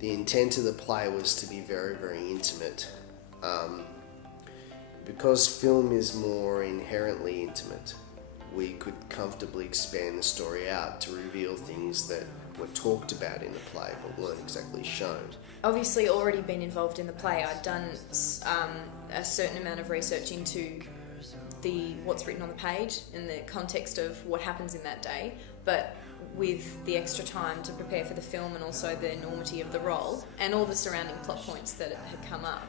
The intent of the play was to be very, very intimate. Because film is more inherently intimate, we could comfortably expand the story out to reveal things that were talked about in the play but weren't exactly shown. Obviously already been involved in the play. I'd done a certain amount of research into what's written on the page in the context of what happens in that day, but with the extra time to prepare for the film and also the enormity of the role and all the surrounding plot points that had come up,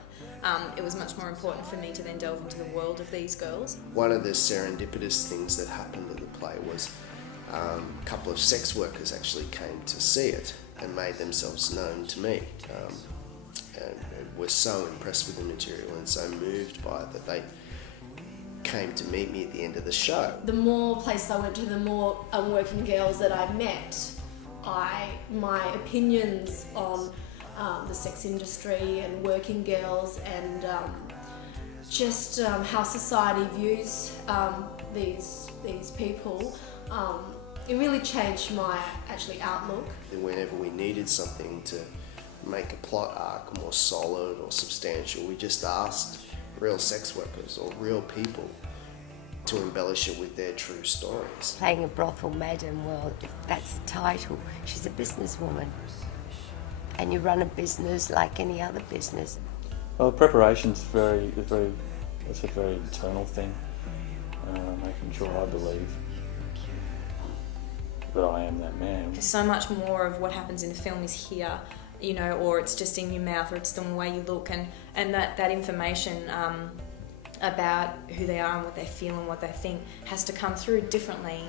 it was much more important for me to then delve into the world of these girls. One of the serendipitous things that happened in the play was a couple of sex workers actually came to see it and made themselves known to me, and were so impressed with the material and so moved by it that they came to meet me at the end of the show. The more places I went to, the more working girls that I met, my opinions on the sex industry and working girls and just how society views these people, it really changed my outlook. Whenever we needed something to make a plot arc more solid or substantial, we just asked real sex workers or real people to embellish it with their true stories. Playing a brothel madam, well, that's the title. She's a businesswoman. And you run a business like any other business. Well, preparation's it's a very internal thing. Making sure I believe that I am that man. So much more of what happens in the film is here, you know, or it's just in your mouth, or it's the way you look, and that information about who they are and what they feel and what they think has to come through differently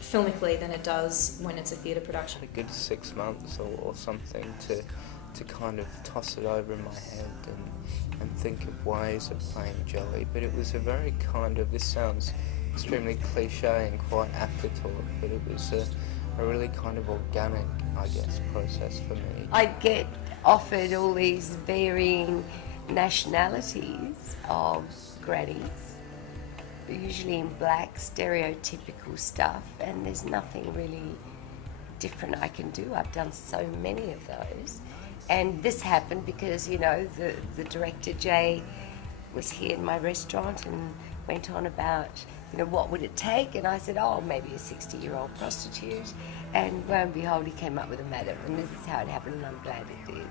filmically than it does when it's a theatre production. A good 6 months or something to kind of toss it over in my head and think of ways of playing Joey, but it was a very kind of, this sounds extremely cliche and quite apt to talk, but it was a really kind of organic, I guess, process for me. I get offered all these varying nationalities of grannies, usually in black, stereotypical stuff, and there's nothing really different I can do. I've done so many of those. And this happened because, you know, the director, Jay, was here in my restaurant and went on about, you know, what would it take? And I said, oh, maybe a 60-year-old prostitute. And lo and behold, he came up with a madam, and this is how it happened, and I'm glad it did.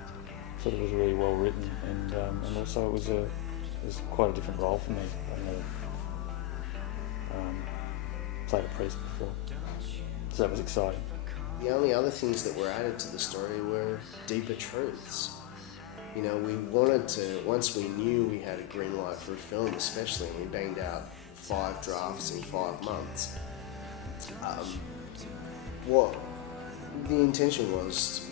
So it was really well written, and also it was quite a different role for me. I've never played a priest before, so that was exciting. The only other things that were added to the story were deeper truths. You know, we wanted to, once we knew we had a green light for a film especially, and we banged out 5 drafts in 5 months, what the intention was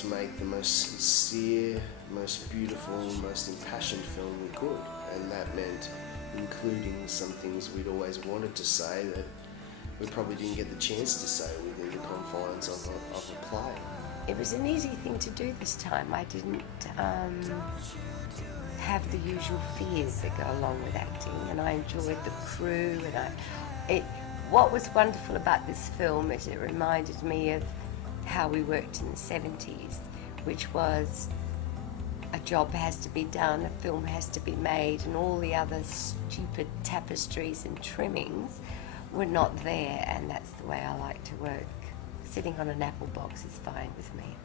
to make the most sincere, most beautiful, most impassioned film we could, and that meant including some things we'd always wanted to say that we probably didn't get the chance to say within the confines of a play. It was an easy thing to do this time. I didn't have the usual fears that go along with acting, and I enjoyed the crew. And what was wonderful about this film is it reminded me of how we worked in the 70s, which was a job has to be done, a film has to be made, and all the other stupid tapestries and trimmings were not there, and that's the way I like to work. Sitting on an apple box is fine with me.